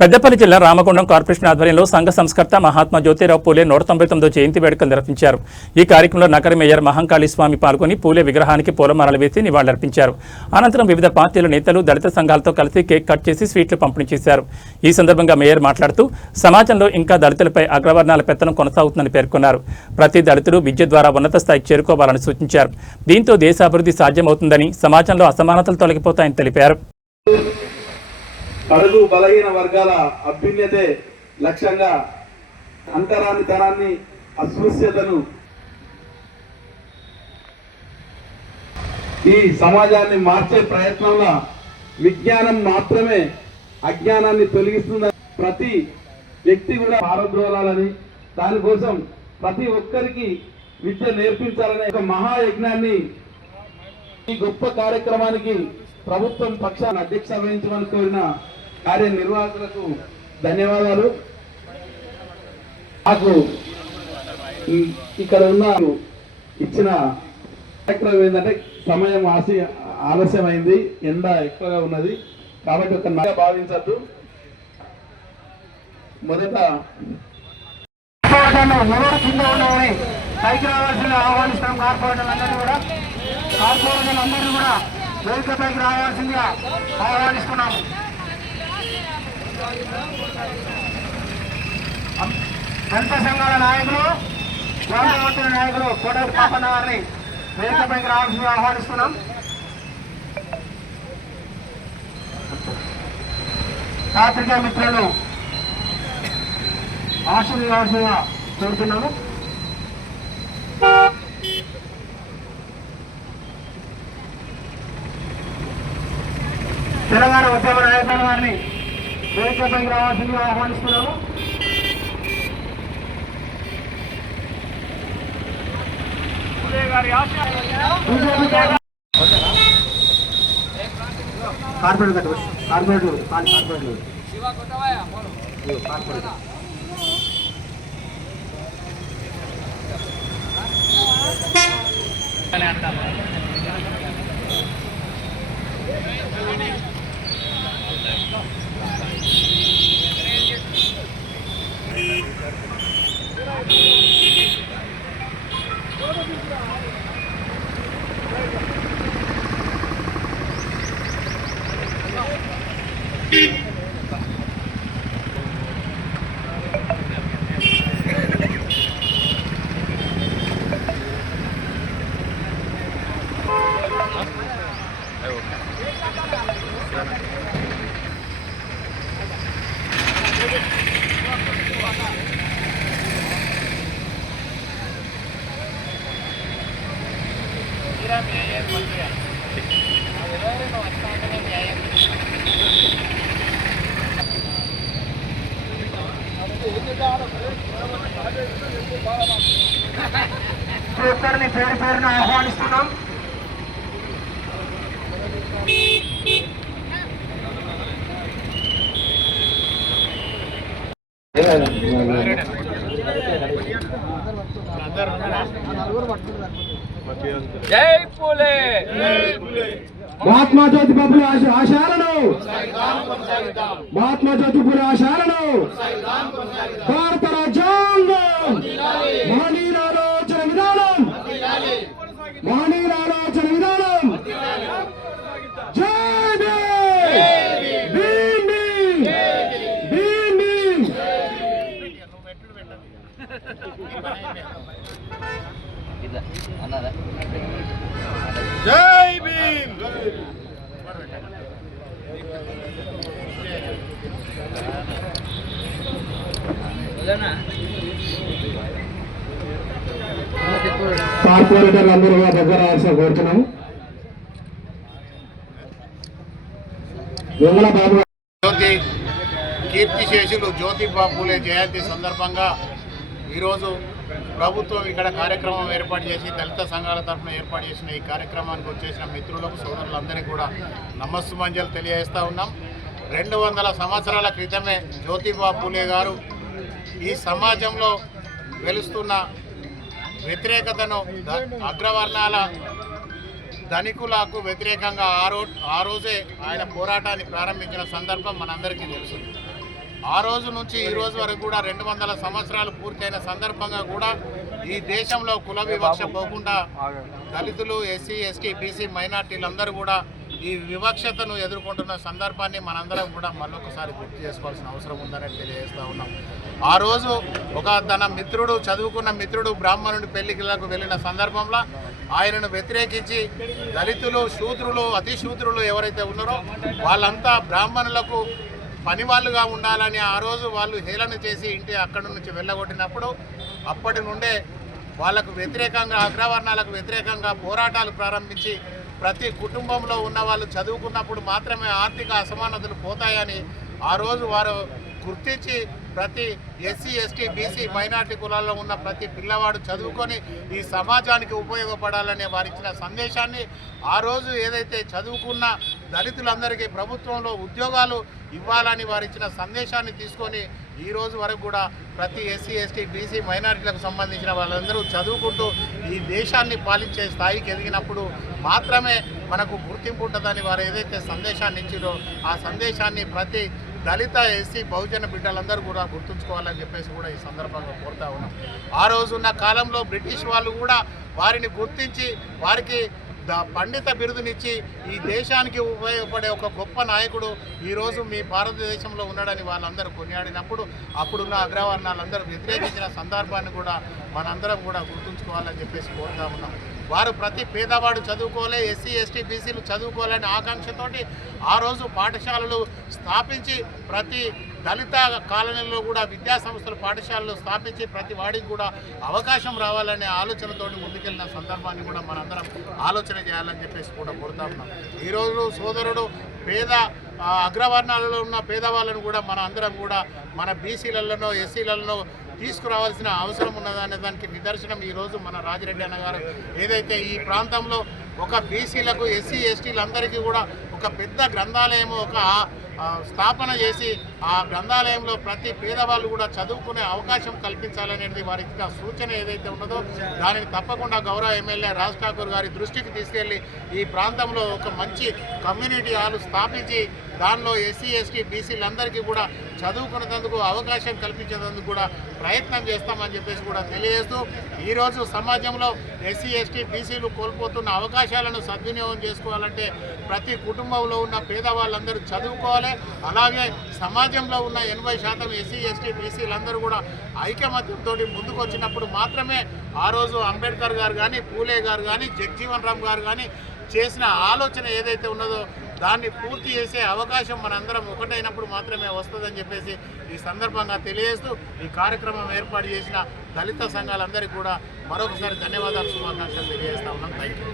పెద్దపల్లి జిల్లా రామగుండం కార్పొరేషన్ ఆధ్వర్యంలో సంఘ సంస్కర్త మహాత్మా జ్యోతిరావు పూలే 199వ జయంతి వేడుకలు నిర్వహించారు. ఈ కార్యక్రమంలో నగర మేయర్ మహంకాళి స్వామి పాల్గొని పూలే విగ్రహానికి పూలమాలలు వేసి నివాళులర్పించారు. అనంతరం వివిధ పార్టీల నేతలు దళిత సంఘాలతో కలిసి కేక్ కట్ చేసి స్వీట్లు పంపిణీ చేశారు. ఈ సందర్భంగా మేయర్ మాట్లాడుతూ సమాజంలో ఇంకా దళితులపై అగ్రవర్ణాల పెత్తనం కొనసాగుతుందని పేర్కొన్నారు. ప్రతి దళితుడు విద్య ద్వారా ఉన్నత స్థాయికి చేరుకోవాలని సూచించారు. దీంతో దేశాభివృద్ధి సాధ్యమవుతుందని, సమాజంలో అసమానతలు తొలగిపోతాయని తెలిపారు. బడుగు బలహీన వర్గాల అభ్యున్నతే లక్ష్యంగా అంతరానితనాన్ని, అస్పృశ్యతను, ఈ సమాజాన్ని మార్చే ప్రయత్నంలో విజ్ఞానం మాత్రమే అజ్ఞానాన్ని తొలగిస్తుందని ప్రతి వ్యక్తి కూడా పారద్రోలాలని, దానికోసం ప్రతి ఒక్కరికి విద్య నేర్పించాలనే ఒక మహాయజ్ఞాన్ని, ఈ గొప్ప కార్యక్రమానికి ప్రభుత్వం పక్షాన అధ్యక్ష వహించమని కోరిన కార్యనిర్వాహకులకు ధన్యవాదాలు. నాకు ఇక్కడ ఉన్న ఇచ్చిన కార్యక్రమం ఏంటంటే సమయం ఆలస్యమైంది, ఎండ ఎక్కువగా ఉన్నది కాబట్టి ఒక నగ భావించద్దు. మొదట కింద ఉన్నామని పైకి రావాల్సిన ఆహ్వానిస్తాం. కార్పొరేటర్లు అందరూ కూడా వేదికపైకి రావాల్సిందిగా ఆహ్వానిస్తున్నాము. దళిత సంఘాల నాయకులు, గ్రామవంతుల నాయకులు కోటూరు పాపన్న గారిని వేదికపైకి రావాల్సిందిగా ఆహ్వానిస్తున్నాం. పాత్రికా మిత్రులను ఆశీర్వదించాల్సిందిగా కోరుతున్నాము. తెలంగాణ ఉద్యమ నాయకుల వారిని వేదికపైకి రావాల్సిందిగా ఆహ్వానిస్తున్నాము. ఒక్కరిని పేరు పేరున ఆహ్వానిస్తున్నాం. జై పూలే, మహాత్మా జ్యోతి బాపుల ఆశయాలను, మహాత్మా జ్యోతి పూలే ఆశయాలను భారత రాజ్యాంగం, మహనీయుల ఆలోచన విధానం, మహనీయుల ఆలోచన విధానం. జై భీమ్, భీమ్ భీమ్, భీమ్ భీమ్. జై భీమ్. కార్పొరేటర్లు అందరూ దగ్గర రావాల్సిన కోరుతున్నాము. జ్యోతి కీర్తిశేషులు జ్యోతిబా పూలే జయంతి సందర్భంగా ఈరోజు ప్రభుత్వం ఇక్కడ కార్యక్రమం ఏర్పాటు చేసి దళిత సంఘాల తరఫున ఏర్పాటు చేసిన ఈ కార్యక్రమానికి వచ్చేసిన మిత్రులకు, సోదరులందరికీ కూడా నమస్సుమంజలు తెలియజేస్తూ ఉన్నాం. 200 సంవత్సరాల క్రితమే జ్యోతిబా పూలే గారు ఈ సమాజంలో వెలుస్తున్న వ్యతిరేకతను, అగ్రవర్ణాల ధనికులకు వ్యతిరేకంగా ఆ రోజే ఆయన పోరాటాన్ని ప్రారంభించిన సందర్భం మనందరికీ తెలుసు. ఆ రోజు నుంచి ఈ రోజు వరకు కూడా 200 సంవత్సరాలు పూర్తయిన సందర్భంగా కూడా ఈ దేశంలో కుల వివక్ష పోకుండా దళితులు, ఎస్సీ, ఎస్టీ, బీసీ మైనార్టీలందరూ కూడా ఈ వివక్షతను ఎదుర్కొంటున్న సందర్భాన్ని మనందరం కూడా మరొకసారి గుర్తు చేసుకోవాల్సిన అవసరం ఉందని తెలియజేస్తూ ఉన్నాం. ఆ రోజు తన మిత్రుడు, చదువుకున్న మిత్రుడు బ్రాహ్మణుడి పెళ్లికి వెళ్ళిన సందర్భంలో ఆయనను వ్యతిరేకించి దళితులు, శూద్రులు, అతి శూద్రులు ఎవరైతే ఉన్నారో వాళ్ళంతా బ్రాహ్మణులకు పనివాళ్ళుగా ఉండాలని ఆ రోజు వాళ్ళు హేళన చేసి అక్కడి నుంచి వెళ్ళగొట్టినప్పుడు అప్పటి నుండే వాళ్ళకు వ్యతిరేకంగా, అగ్రవర్ణాలకు వ్యతిరేకంగా పోరాటాలు ప్రారంభించి ప్రతి కుటుంబంలో ఉన్న వాళ్ళు చదువుకున్నప్పుడు మాత్రమే ఆర్థిక అసమానతలు పోతాయని ఆ రోజు వారు గుర్తించి ప్రతి ఎస్సీ, ఎస్టీ, బీసీ, మైనార్టీ కులాల్లో ఉన్న ప్రతి పిల్లవాడు చదువుకొని ఈ సమాజానికి ఉపయోగపడాలనే వారిచ్చిన సందేశాన్ని ఆ రోజు ఏదైతే చదువుకున్న దళితులందరికీ ప్రభుత్వంలో ఉద్యోగాలు ఇవ్వాలని వారిచ్చిన సందేశాన్ని తీసుకొని ఈ రోజు వరకు కూడా ప్రతి ఎస్సీ, ఎస్టీ, బీసీ, మైనారిటీలకు సంబంధించిన వాళ్ళందరూ చదువుకుంటూ ఈ దేశాన్ని పాలించే స్థాయికి ఎదిగినప్పుడు మాత్రమే మనకు గుర్తింపు ఉంటుందని వారు ఏదైతే సందేశాన్ని ఇచ్చారో ఆ సందేశాన్ని ప్రతి దళిత, ఎస్సీ, బహుజన బిడ్డలందరూ కూడా గుర్తుంచుకోవాలని చెప్పేసి కూడా ఈ సందర్భంగా కోరుతా ఉన్నాం. ఆ రోజున్న కాలంలో బ్రిటిష్ వాళ్ళు కూడా వారిని గుర్తించి వారికి పండిత బిరుదునిచ్చి ఈ దేశానికి ఉపయోగపడే ఒక గొప్ప నాయకుడు ఈరోజు మీ భారతదేశంలో ఉన్నాడని వాళ్ళందరూ కొనియాడినప్పుడు అప్పుడున్న అగ్రవర్ణాలందరూ వ్యతిరేకించిన సందర్భాన్ని కూడా మనందరం కూడా గుర్తుంచుకోవాలని చెప్పేసి కోరుతా ఉన్నాం. వారు ప్రతి పేదవాడు చదువుకోలే, ఎస్సీ, ఎస్టీ, బీసీలు చదువుకోవాలనే ఆకాంక్షతోటి ఆ రోజు పాఠశాలలు స్థాపించి ప్రతి దళిత కాలనీలో కూడా విద్యా సంస్థలు, పాఠశాలలు స్థాపించి ప్రతి వాడికి కూడా అవకాశం రావాలనే ఆలోచనతో ముందుకెళ్ళిన సందర్భాన్ని కూడా మనందరం ఆలోచన చేయాలని చెప్పేసి కూడా కోరుతా ఉన్నాం. ఈరోజు సోదరుడు పేద అగ్రవర్ణాలలో ఉన్న పేదవాళ్ళను కూడా మన అందరం కూడా మన బీసీలలో, ఎస్సీలలో తీసుకురావాల్సిన అవసరం ఉన్నదనే దానికి నిదర్శనం ఈరోజు మన రాజిరెడ్డి అన్న గారు ఏదైతే ఈ ప్రాంతంలో ఒక బీసీలకు, ఎస్సీ, ఎస్టీలందరికీ కూడా ఒక పెద్ద గ్రంథాలయం స్థాపన చేసి ఆ గ్రంథాలయంలో ప్రతి పేదవాళ్ళు కూడా చదువుకునే అవకాశం కల్పించాలనేది వారి సూచన ఏదైతే ఉన్నదో దానిని తప్పకుండా గౌరవ ఎమ్మెల్యే రాజ్ ఠాకూర్ గారి దృష్టికి తీసుకెళ్లి ఈ ప్రాంతంలో ఒక మంచి కమ్యూనిటీ హాల్ స్థాపించి దానిలో ఎస్సీ, ఎస్టీ, బీసీలందరికీ కూడా చదువుకునేందుకు అవకాశం కల్పించేందుకు కూడా ప్రయత్నం చేస్తామని చెప్పేసి కూడా తెలియజేస్తూ ఈరోజు సమాజంలో ఎస్సీ, ఎస్టీ, బీసీలు కోల్పోతున్న అవకాశాలను సద్వినియోగం చేసుకోవాలంటే ప్రతి కుటుంబంలో ఉన్న పేదవాళ్ళందరూ చదువుకోవాలి. అలాగే సమాజంలో ఉన్న 80% ఎస్సీ, ఎస్టీ, బీసీలందరూ కూడా ఐకమత్యంతో ముందుకు వచ్చినప్పుడు మాత్రమే ఆ రోజు అంబేద్కర్ గారు కానీ, పూలే గారు కానీ, జగ్జీవన్ రామ్ గారు కానీ చేసిన ఆలోచన ఏదైతే ఉన్నదో దాన్ని పూర్తి చేసే అవకాశం మనందరం ఒకటైనప్పుడు మాత్రమే వస్తుందని చెప్పేసి ఈ సందర్భంగా తెలియజేస్తూ ఈ కార్యక్రమం ఏర్పాటు చేసిన దళిత సంఘాలందరికీ కూడా మరొకసారి ధన్యవాదాలు, శుభాకాంక్షలు తెలియజేస్తా ఉన్నాం. Thank you.